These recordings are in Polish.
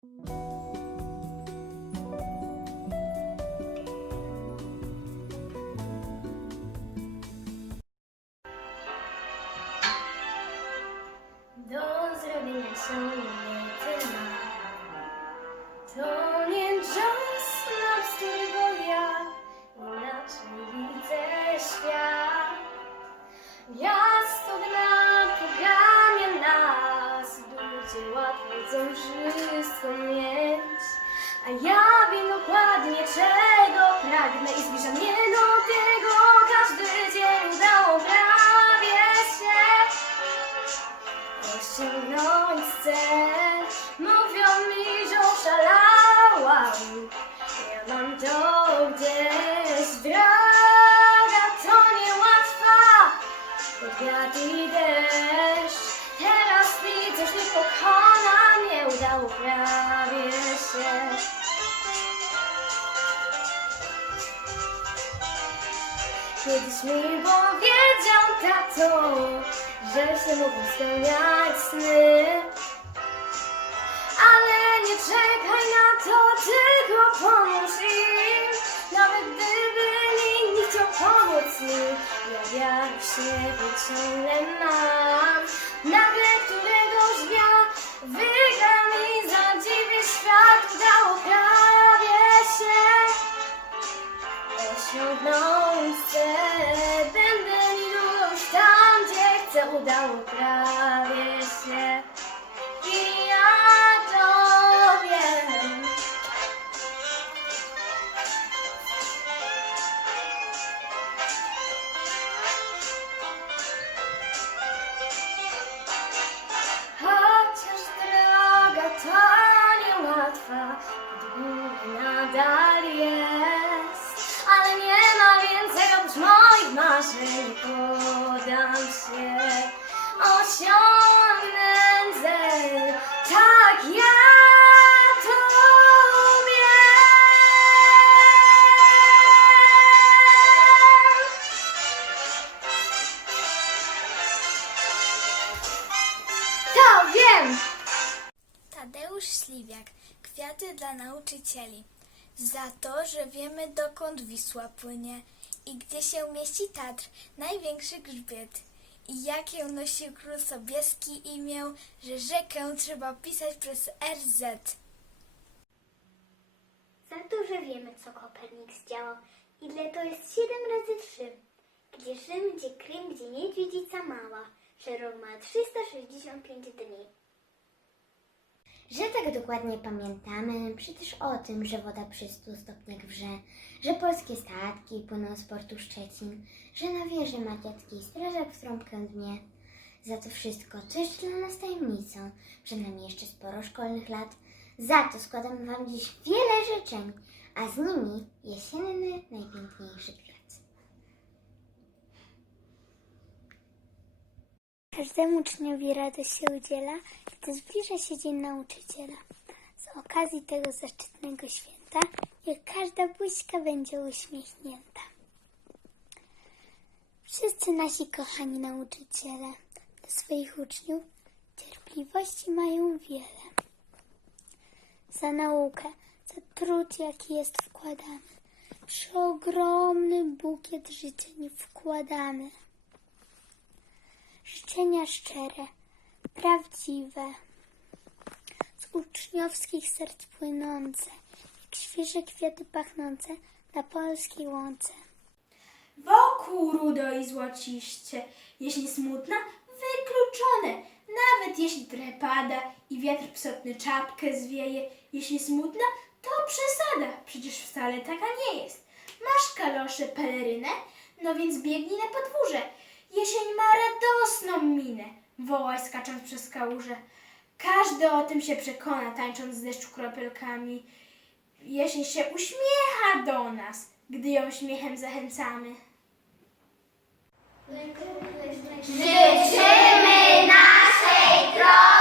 Do pragnę i zbliżam mnie do tego każdy dzień udało prawie się osiągnąć cel. Mówią mi, że oszalałam. Ja mam to gdzieś. Droga to niełatwa, pod wiatr i deszcz. Teraz widzę, że nie pokona mnie udało prawie się. Kiedyś mi powiedział tato, że się mogą spełniać sny. Ale nie czekaj na to, tylko pomóż im. Nawet gdyby nikt nie chciał pomóc mi, ja wiarę w siebie ciągle mam. Nagle któregoś dnia wygram i zadziwię świat, udało prawie się osiągnąć cel. Będę już tam, gdzie chcę, udało prawie się. Dla nauczycieli. Za to, że wiemy dokąd Wisła płynie i gdzie się mieści Tatr, największy grzbiet. I jakie nosił król Sobieski i miał, że rzekę trzeba pisać przez RZ. Za to, że wiemy, co Kopernik zdziałał. Ile to jest 7 razy 3? Gdzie Rzym, gdzie Krym, gdzie Niedźwiedzica Mała. Że rok ma 365 dni. Że tak dokładnie pamiętamy przecież o tym, że woda przy 100 stopniach wrze, że polskie statki płyną z portu Szczecin, że na wieży makietki strażak w trąbkę. Za to wszystko, co jest dla nas tajemnicą, przed nami jeszcze sporo szkolnych lat. Za to składamy Wam dziś wiele życzeń, a z nimi jesienny, najpiękniejszy kwiat. Każdemu uczniowi radość się udziela, gdy zbliża się Dzień Nauczyciela. Z okazji tego zaszczytnego święta, niech każda buźka będzie uśmiechnięta. Wszyscy nasi kochani nauczyciele do swoich uczniów cierpliwości mają wiele. Za naukę, za trud, jaki jest wkładany, przeogromny bukiet życzeń wkładamy życzenia szczere, prawdziwe, z uczniowskich serc płynące, jak świeże kwiaty pachnące na polskiej łące. Wokół rudo i złociście, jeśli smutna, wykluczone. Nawet jeśli trepada i wiatr psotny czapkę zwieje, jeśli smutna, to przesada, przecież wcale taka nie jest. Masz kalosze, pelerynę, no więc biegnij na podwórze. Jesień ma radosną minę, wołaj skacząc przez kałuże. Każdy o tym się przekona, tańcząc z deszczu kropelkami. Jesień się uśmiecha do nas, gdy ją śmiechem zachęcamy. Życzymy naszej drogiej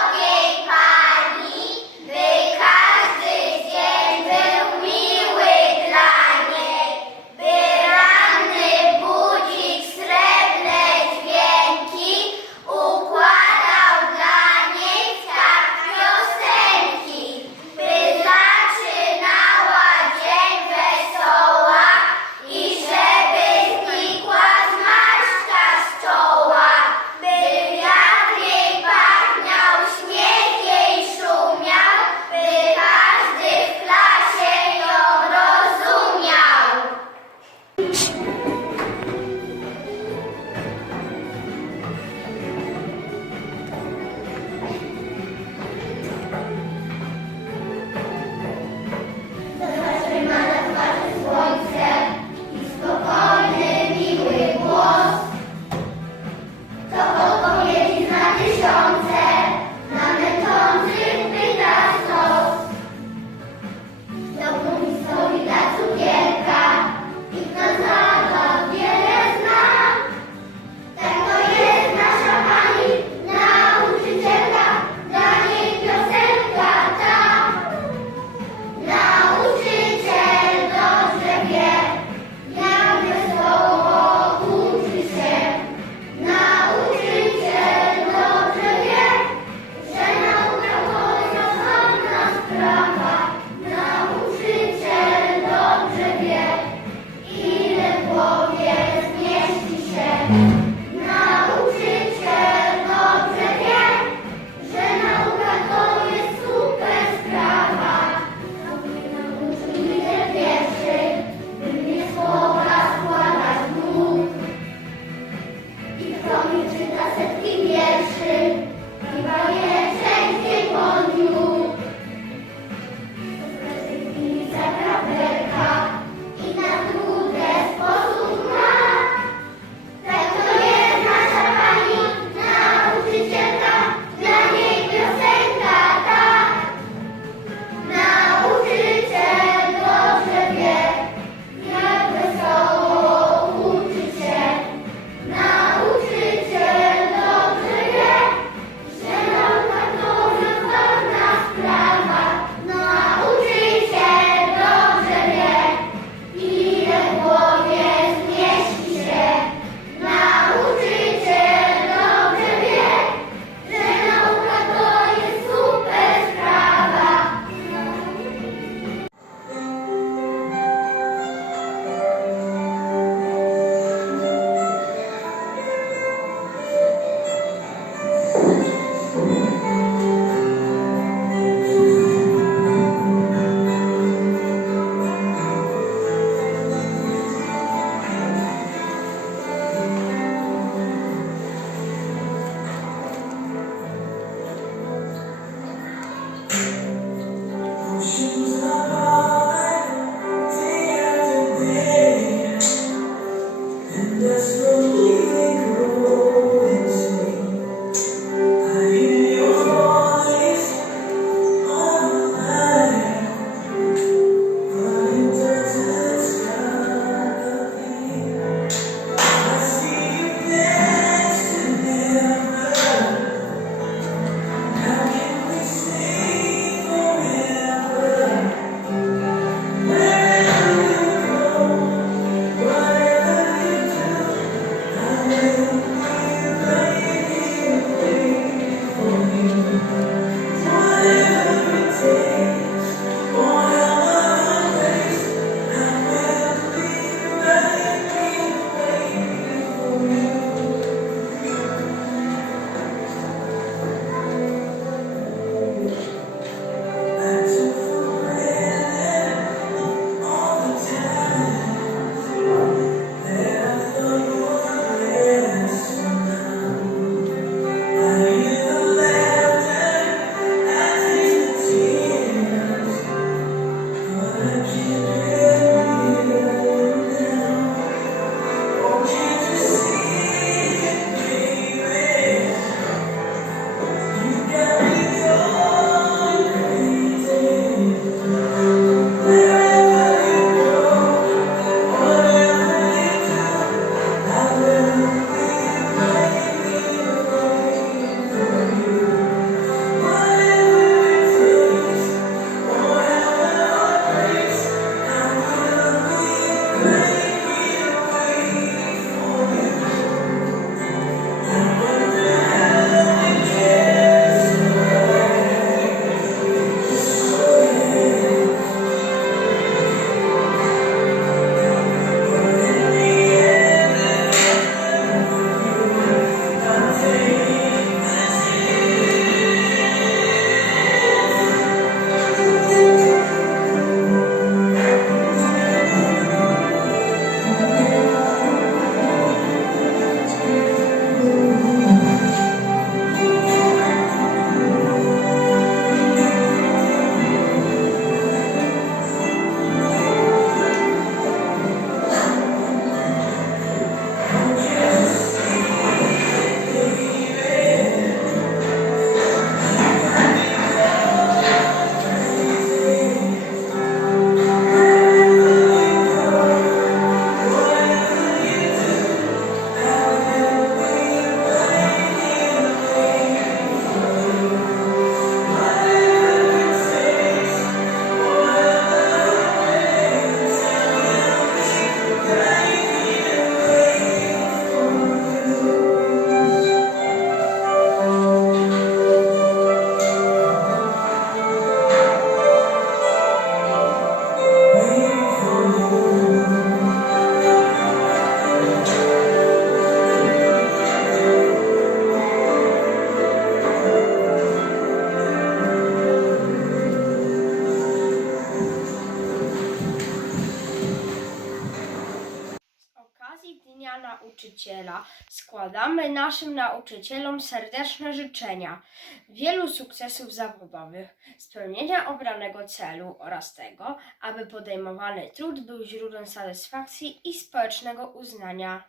naszym nauczycielom serdeczne życzenia, wielu sukcesów zawodowych, spełnienia obranego celu oraz tego, aby podejmowany trud był źródłem satysfakcji i społecznego uznania.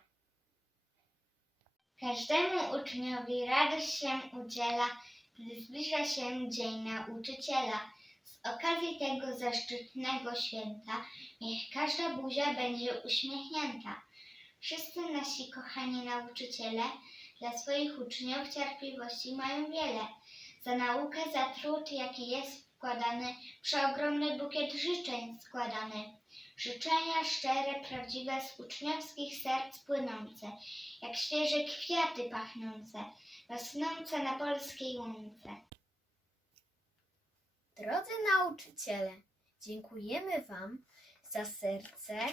Każdemu uczniowi radość się udziela, gdy zbliża się Dzień Nauczyciela. Z okazji tego zaszczytnego święta niech każda buzia będzie uśmiechnięta. Wszyscy nasi kochani nauczyciele dla swoich uczniów cierpliwości mają wiele. Za naukę, za trud, jaki jest wkładany, przeogromny bukiet życzeń składany. Życzenia szczere, prawdziwe, z uczniowskich serc płynące jak świeże kwiaty pachnące, rosnące na polskiej łące. Drodzy nauczyciele, dziękujemy Wam za serce,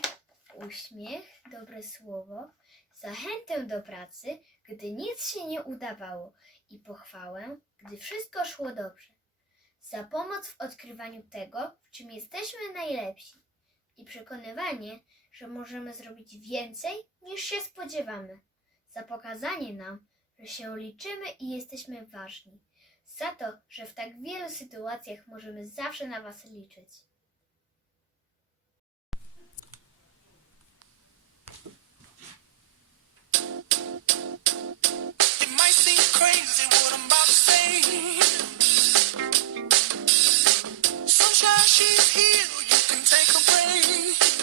uśmiech, dobre słowo, zachętę do pracy, gdy nic się nie udawało i pochwałę, gdy wszystko szło dobrze. Za pomoc w odkrywaniu tego, w czym jesteśmy najlepsi i przekonywanie, że możemy zrobić więcej niż się spodziewamy. Za pokazanie nam, że się liczymy i jesteśmy ważni za to, że w tak wielu sytuacjach możemy zawsze na Was liczyć. Sunshine, she's here. You can take a break.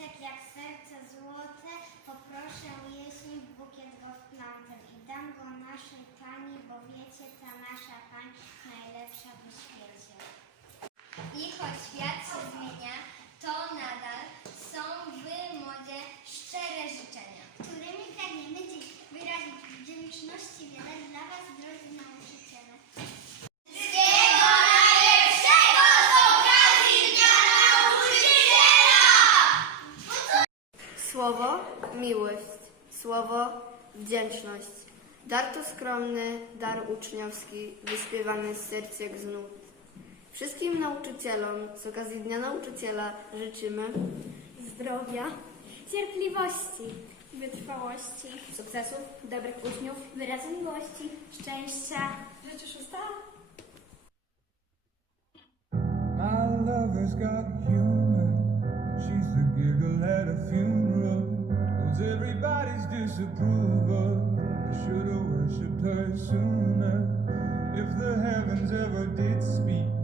Listek jak serce złote, poproszę w bukiet go wplątę i dam go naszej pani, bo wiecie, ta nasza pani najlepsza w świecie. I choć świat się zmienia, to nadal są w modzie szczere życzenia. którymi pragniemy dziś wyrazić wdzięczności wiele dla Was, drodzy nauczyciele. Słowo miłość, słowo wdzięczność. Dar to skromny, dar uczniowski, wyśpiewany z serc jak z nut. Wszystkim nauczycielom z okazji Dnia Nauczyciela życzymy Zdrowia, cierpliwości, wytrwałości, sukcesów, dobrych uczniów, wyrazu miłości, szczęścia. Rzeczy szósta? My lover's got humor. She's the giggle at a funeral. Everybody's disapproval. Should have worshipped her sooner. If the heavens ever did speak,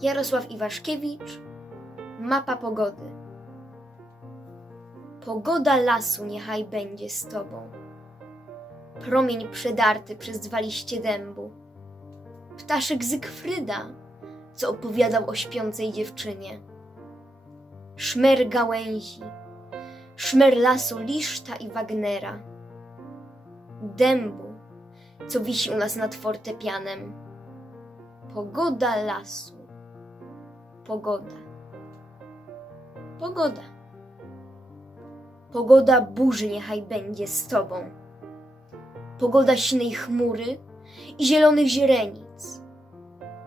Jarosław Iwaszkiewicz, Mapa pogody. Pogoda lasu niechaj będzie z tobą. Promień przedarty przez dwa liście dębu. Ptaszek Zygfryda, co opowiadał o śpiącej dziewczynie. Szmer gałęzi, szmer lasu Liszta i Wagnera. Dębu, co wisi u nas nad fortepianem. Pogoda lasu. Pogoda. Pogoda. Pogoda burzy niechaj będzie z tobą. Pogoda sinej chmury i zielonych źrenic.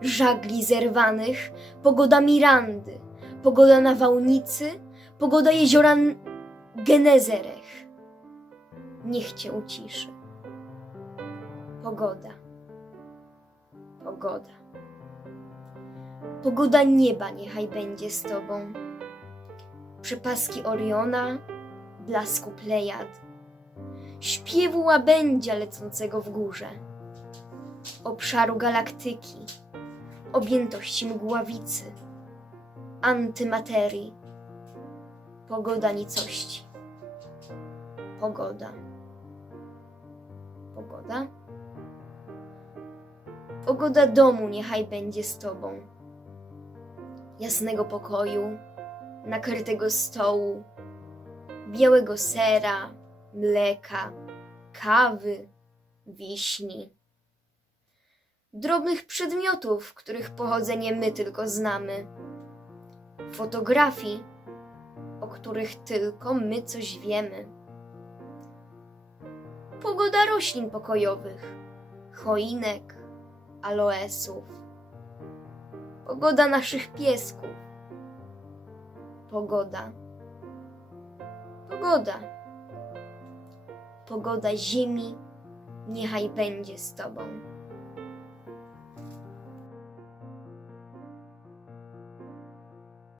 Żagli zerwanych, pogoda Mirandy, pogoda nawałnicy, pogoda jeziora Genezerech. Niech cię uciszy. Pogoda. Pogoda. Pogoda nieba niechaj będzie z tobą. Przypaski Oriona, blasku Plejad, śpiewu łabędzia lecącego w górze, obszaru galaktyki, objętości mgławicy, antymaterii, pogoda nicości. Pogoda. Pogoda. Pogoda domu niechaj będzie z tobą. Jasnego pokoju, nakrytego stołu, białego sera, mleka, kawy, wiśni. Drobnych przedmiotów, których pochodzenie my tylko znamy. Fotografii, o których tylko my coś wiemy. Pogoda roślin pokojowych, choinek, aloesów. Pogoda naszych piesków. Pogoda. Pogoda. Pogoda ziemi niechaj będzie z Tobą.